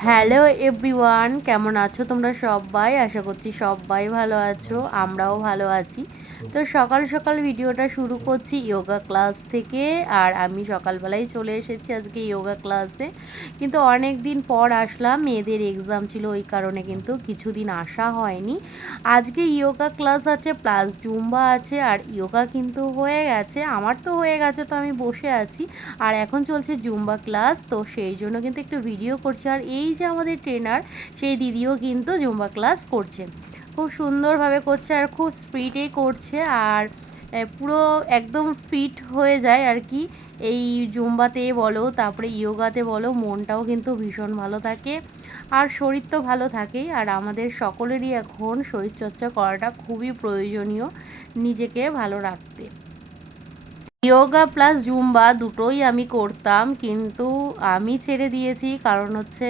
Hello everyone কেমন আছো তোমরা সবাই? আশা করছি সবাই ভালো আছো আমরাও ভালো আছি। তো সকাল সকাল ভিডিওটা শুরু করছি যোগা ক্লাস থেকে। আর আমি সকালবেলায় চলে এসেছি আজকে যোগা ক্লাসে কিন্তু অনেক দিন পর আসলাম, মেয়েদের এক্সাম ছিল, ওই কারণে কিন্তু কিছুদিন আসা হয়নি। আজকে যোগা ক্লাস আছে প্লাস জুম্বা আছে, আর যোগা কিন্তু হয়ে গেছে। আমার তো হয়ে গেছে, তো আমি বসে আছি। আর এখন চলছে জুম্বা ক্লাস তো সেই জন্য কিন্তু একটু ভিডিও করছি। আর এই যে আমাদের ট্রেনার সেই দিদিও কিন্তু জুম্বা ক্লাস করছে। খুব সুন্দরভাবে করছে আর খুব স্পিডেই করছে আর পুরো একদম ফিট হয়ে যায় আর কি। এই জুম্বাতে বলো, তারপরে ইয়োগাতে বলো, মনটাও কিন্তু ভীষণ ভালো থাকে আর শরীর তো ভালো থাকেই। আর আমাদের সকলেরই এখন শরীরচর্চা করাটা খুবই প্রয়োজনীয় নিজেকে ভালো রাখতে। যোগা প্লাস জুম্বা দুটোই আমি করতাম, কিন্তু আমি ছেড়ে দিয়েছি। কারণ হচ্ছে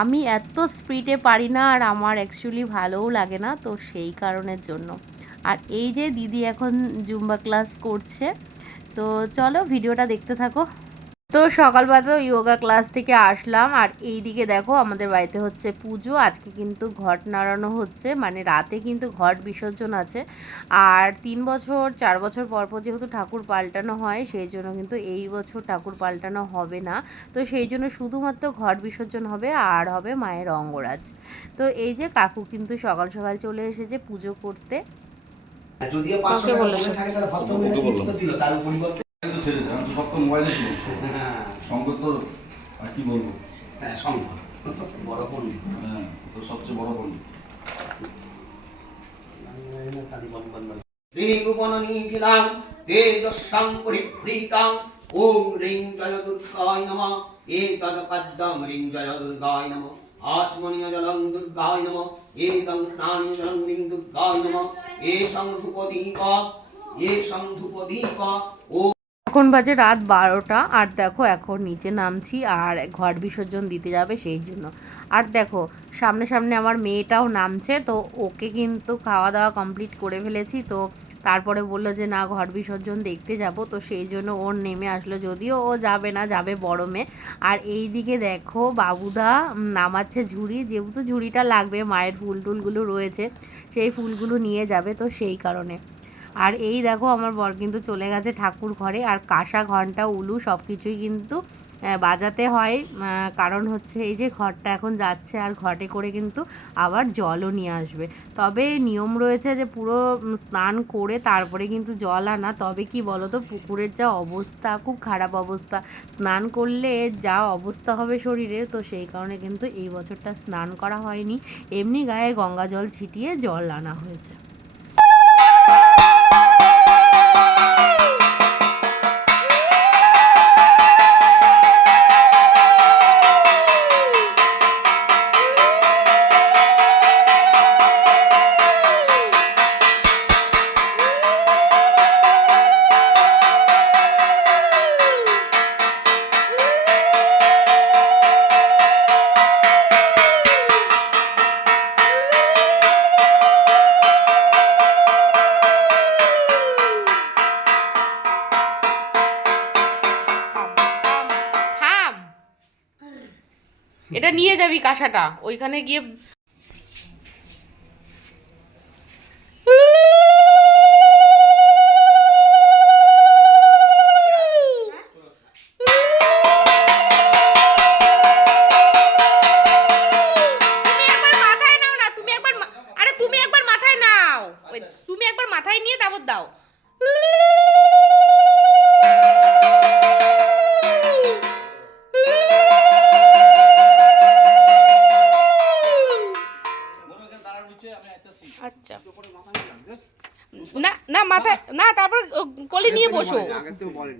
আমি এত স্পিডে পারি না আর আমার অ্যাকচুয়ালি ভালোও লাগে না, তো সেই কারণের জন্য। আর এই যে দিদি এখন জুম্বা ক্লাস করছে, তো চলো ভিডিওটা দেখতে থাকো। তো সকালবেলা যোগা ক্লাস থেকে আসলাম আর এই দিকে দেখো আমাদের বাড়িতে হচ্ছে পুজো আজকে কিন্তু ঘট নাড়ানো হচ্ছে মানে রাতে কিন্তু ঘট বিসর্জন আছে। আর তিন বছর চার বছর পর পর যেহেতু ঠাকুর পাল্টানো হয় সেই জন্য কিন্তু এই বছর ঠাকুর পাল্টানো হবে না। তো সেই জন্য শুধুমাত্র ঘট বিসর্জন হবে আর হবে মায়ের অঙ্গরাজ। তো এই যে কাকু কিন্তু সকাল সকাল চলে এসেছে পুজো করতে। যদিও পাঁচশো টাকা থাকে তার পরিবর্তে আমি তো সব তো মোবাইলে হ্যাঁ সঙ্গে তো আর কি বলব হ্যাঁ সঙ্গ বড় পণ্ডিত হ্যাঁ তো সবচেয়ে বড় বলি শ্রীগুপননীখিলাং তে পরিপ্রীতাং ওম রিং ধূপদীপ ও এখন বাজে রাত বারোটা, আর দেখো এখন নিচে নামছি আর ঘট বিসর্জন দিতে যাবে সেই জন্য। আর দেখো, সামনে সামনে আমার মেয়েটাও নামছে, তো ওকে কিন্তু খাওয়া দাওয়া কমপ্লিট করে ফেলেছি, তো তারপরে বলল যে, না ঘট বিসর্জন দেখতে যাব। তো সেই জন্য ওর নেমে আসলো, যদিও ও যাবে না, যাবে বড় মেয়ে। আর এই দিকে দেখো, বাবুদা নামাচ্ছে ঝুড়ি, যেহেতু ঝুড়িটা লাগবে, মায়ের ফুল টুলগুলো রয়েছে, সেই ফুলগুলো নিয়ে যাবে তো সেই কারণে। আর এই দেখো আমার বর কিন্তু চলে গেছে ঠাকুর ঘরে, আর কাঁসা, ঘণ্টা, উলু সব কিছুই কিন্তু বাজাতে হয়। কারণ হচ্ছে এই যে ঘরটা এখন যাচ্ছে, আর ঘটে করে কিন্তু আবার জলও নিয়ে আসবে। তবে নিয়ম রয়েছে যে পুরো স্নান করে তারপরে কিন্তু জল আনা। তবে কি বলো তো পুকুরের যা অবস্থা, খুব খারাপ অবস্থা। স্নান করলে যা অবস্থা হবে শরীরের তো সেই কারণে কিন্তু এই বছরটা স্নান করা হয়নি। এমনি গায়ে গঙ্গা জল ছিটিয়ে জল আনা হয়েছে। এটা নিয়ে যাবি কাঁসাটা। ওইখানে গিয়ে না তারপর কোলে নিয়ে বসো।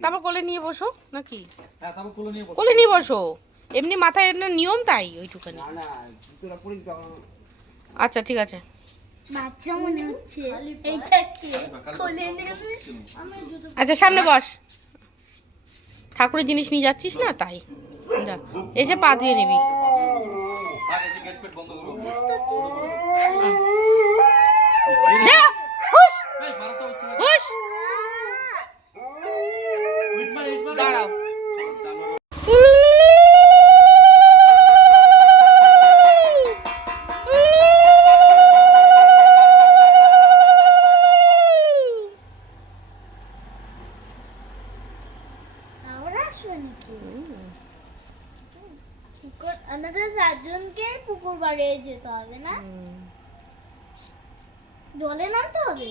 তারপর কোলে নিয়ে বসো নাকি? হ্যাঁ কোলে নিয়ে বসো। কোলে নিয়ে বসো। এমনি মাথায় এমনি নিয়ম তাই ওইটুখানি। আচ্ছা ঠিক আছে। বাচ্চা মনে হচ্ছে এইটা কি কোলে নেবে আচ্ছা সামনে বস। ঠাকুরের জিনিস নিয়ে যাচ্ছিস না? তাই। যা এসে পা ধুয়ে নিবি। আর পাড়ে যেতে হবে না। জলে নামতে হবে?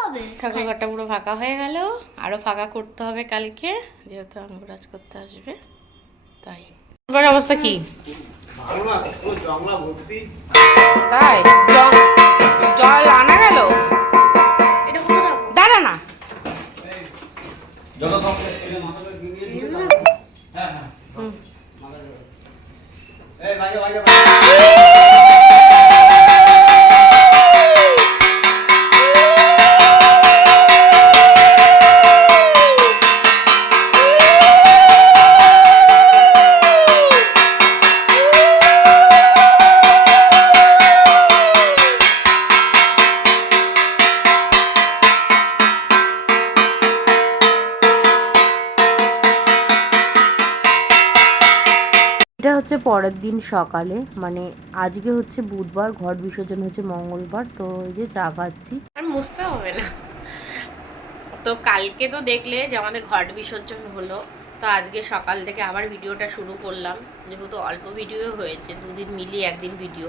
হবে। ঠাকুরঘরটা পুরো ফাঁকা হয়ে গেল। আরও ফাঁকা করতে হবে কালকে যেহেতু আঙ্গুরাজ করতে আসবে। তাই। এবার অবস্থা কি? জংলা তাই? জল আনা গেল? এটা দাঁড়া না। যত হ্যাঁ হ্যাঁ। পরের দিন সকালে মানে আজকে হচ্ছে বুধবার, ঘট বিসর্জন হচ্ছে মঙ্গলবার, তো এই যে চা খাচ্ছি। আর মুছতে হবে না। তো কালকে তো দেখলে যে আমাদের ঘট বিসর্জন হলো, তো আজকে সকাল থেকে আবার ভিডিওটা শুরু করলাম। যেহেতু অল্প ভিডিও হয়েছে, দুদিন মিলিয়ে একদিন ভিডিও।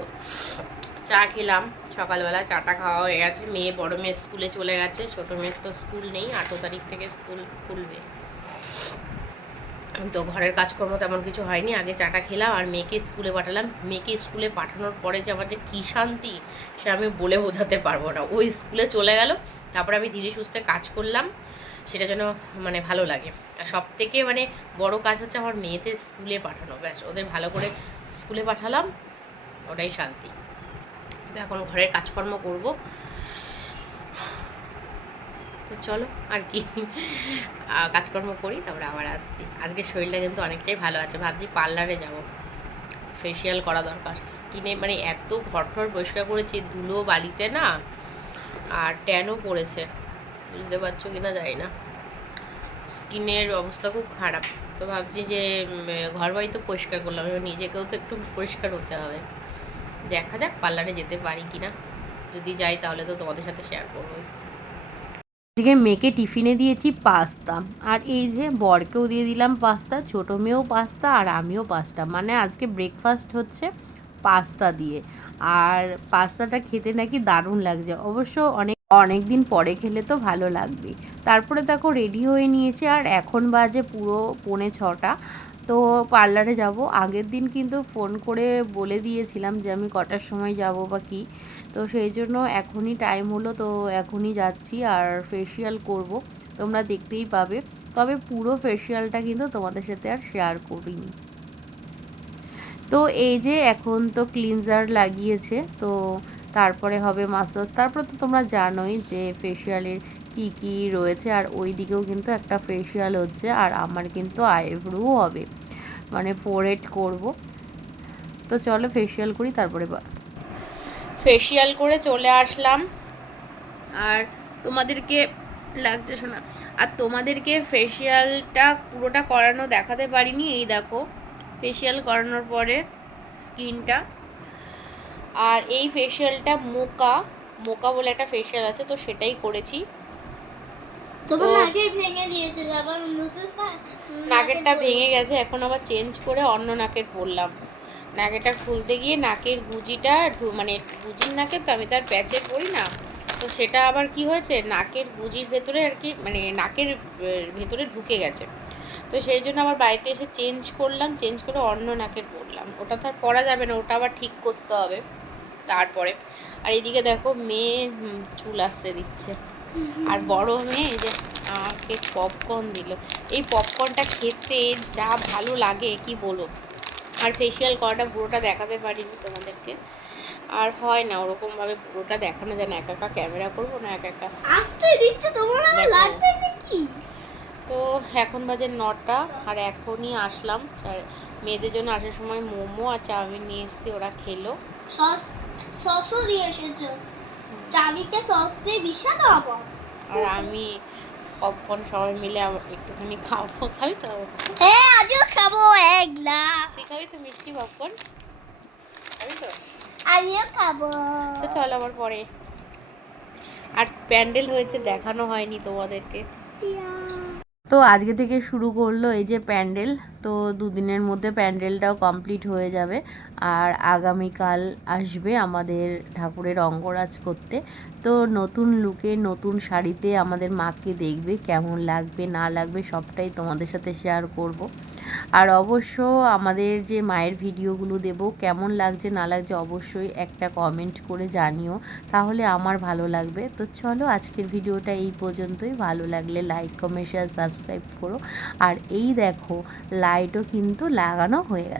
চা খেলাম, সকালবেলা চাটা খাওয়া হয়ে গেছে। মেয়ে বড় মেয়ে স্কুলে চলে গেছে, ছোটো মেয়ের তো স্কুল নেই, আঠেরো তারিখ থেকে স্কুল খুলবে। তো ঘরের কাজকর্ম তেমন কিছু হয়নি। আগে চাটা খেলাম আর মেয়েকে স্কুলে পাঠালাম। মেয়েকে স্কুলে পাঠানোর পরে যে আমার যে কী শান্তি, সে আমি বলে বোঝাতে পারব না। ওই স্কুলে চলে গেল, তারপর আমি ধীরে সুস্থে কাজ করলাম। সেটা যেন মানে ভালো লাগে। আর সব থেকে মানে বড় কাজ হচ্ছে আমার মেয়েদের স্কুলে পাঠানো। ব্যাস, ওদের ভালো করে স্কুলে পাঠালাম, ওটাই শান্তি। এখন ঘরের কাজকর্ম করব। তো চলো আর কি। কাজকর্ম করি, তারপরে আবার আসছি। আজকে শরীরটা কিন্তু অনেকটাই ভালো আছে, ভাবছি পার্লারে যাব। ফেসিয়াল করা দরকার। স্কিনে মানে এত ঘর টর পরিষ্কার করেছি, ধুলো বালিতে না, আর ট্যানও পড়েছে। বুঝতে পারছ কিনা জানি না। স্কিনের অবস্থা খুব খারাপ। তো ভাবছি যে ঘর বাড়ি তো পরিষ্কার করলাম, এবার নিজেকেও তো একটু পরিষ্কার হতে হবে। দেখা যাক পার্লারে যেতে পারি কিনা। যদি যাই তাহলে তো তোমাদের সাথে শেয়ার করব আজকে মেয়েকে টিফিনে দিয়েছি পাস্তা। আর এই যে বরকেও দিয়ে দিলাম পাস্তা, ছোটো মেয়েও পাস্তা আর আমিও পাস্তা। মানে আজকে ব্রেকফাস্ট হচ্ছে পাস্তা দিয়ে। আর পাস্তাটা খেতে নাকি দারুণ লাগছে। অবশ্য অনেক অনেক দিন পরে খেলে তো ভালো লাগবে। তারপরে দেখো রেডি হয়ে নিয়েছে আর এখন বাজে পুরো পৌনে ছটা। তো পার্লারে যাব। আগের দিন কিন্তু ফোন করে বলে দিয়েছিলাম যে আমি কটার সময় যাব বা কি। তো সেই জন্য এখনই টাইম হলো, তো এখনই যাচ্ছি আর ফেসিয়াল করব। তোমরা দেখতেই পাবে। তবে পুরো ফেসিয়ালটা কিন্তু তোমাদের সাথে আর শেয়ার করিনি। তো এই যে এখন তো ক্লিনজার লাগিয়েছে, তো তারপরে হবে মাসাজ তারপরে তো তোমরা জানোই যে ফেসিয়ালের কি কি রয়েছে? আর ওই দিকেও কিন্তু একটা ফেসিয়াল হচ্ছে, আর আমার কিন্তু আইব্রো হবে। মানে ফোরহেড করব। তো চলো ফেসিয়াল করি, তারপরে ফেসিয়াল করে চলে আসলাম। আর তোমাদেরকে লাগছে শোনা, আর তোমাদেরকে ফেসিয়ালটা পুরোটা করানো দেখাতে পারিনি, এই দেখো। ফেসিয়াল করানোর পরে স্কিনটা। আর এই ফেসিয়ালটা মোকা মোকা বলে একটা ফেসিয়াল আছে, তো সেটাই করেছি তোমার ও। নাকে ভেঙে দিয়েছিল আবার নতুন পা- নাকেরটা ভেঙে গেছে এখন আবার চেঞ্জ করে অন্য নাকের পরলাম নাকেরটা খুলতে গিয়ে নাকের গুজিটা মানে গুজির নাকে তো আমি তার প্যাচে পরি না তো সেটা আবার কি হয়েছে নাকের গুজির ভেতরে আর কি মানে নাকের ভেতরে ঢুকে গেছে। তো সেই জন্য আবার বাড়িতে এসে চেঞ্জ করলাম চেঞ্জ করে অন্য নাকের পরলাম ওটা তো আর পরা যাবে না ওটা আবার ঠিক করতে হবে। তারপরে আর এদিকে দেখো মেয়ে চুল আশ্রে দিচ্ছে। আর বড় মেয়ে এই যে আমাকে পপকর্ন দিল। এই পপকর্নটা খেতে যা ভালো লাগে কি বলব? আর ফেসিয়াল করাটা পুরোটা দেখাতে পারিনি তোমাদেরকে। আর হয় না ওরকমভাবে পুরোটা দেখানো যায় না। একা একা ক্যামেরা করব না একা একা আসতে দিচ্ছে তোমার দেখো। লাগবে নাকি? তো এখন বাজে নটা আর এখনই আসলাম। আর মেয়েদের জন্য আসার সময় মোমো আর চাউমিন নিয়ে এসেছি ওরা খেলো। সস সসও দিয়ে এসেছ? চাবিতে সস দিয়ে বিশাল আবার আর আমি পপকর্ন সবাই মিলে একটুখানি খাব খাবি তো? হ্যাঁ আজও খাব এক গ্লাস তুই খাবি তো মিষ্টি পপকর্ন খাবি তো? আমিও খাব। তো চল আবার পরে। আর প্যান্ডেল হয়েছে দেখানো হয়নি তোমাদেরকে। তো আজকে থেকে শুরু করল এই যে প্যান্ডেল। তো দুদিনের মধ্যে প্যান্ডেলটাও কমপ্লিট হয়ে যাবে। আর আগামীকাল আসবে আমাদের ঠাকুরের অঙ্গরাজ করতে। তো নতুন লুকে নতুন শাড়িতে আমাদের মাকে দেখবে, কেমন লাগবে, না লাগবে সবটাই তোমাদের সাথে শেয়ার করব। আর অবশ্য আমাদের যে মায়ের ভিডিওগুলো দেব, কেমন লাগছে, না লাগছে অবশ্যই একটা কমেন্ট করে জানিও। তাহলে আমার ভালো লাগবে। তো চলো আজকের ভিডিওটা এই পর্যন্তই। ভালো লাগলে লাইক কমেন্ট শেয়ার সাবস্ক্রাইব করো। আর এই দেখো লাইটও কিন্তু লাগানো হয়ে গেছে।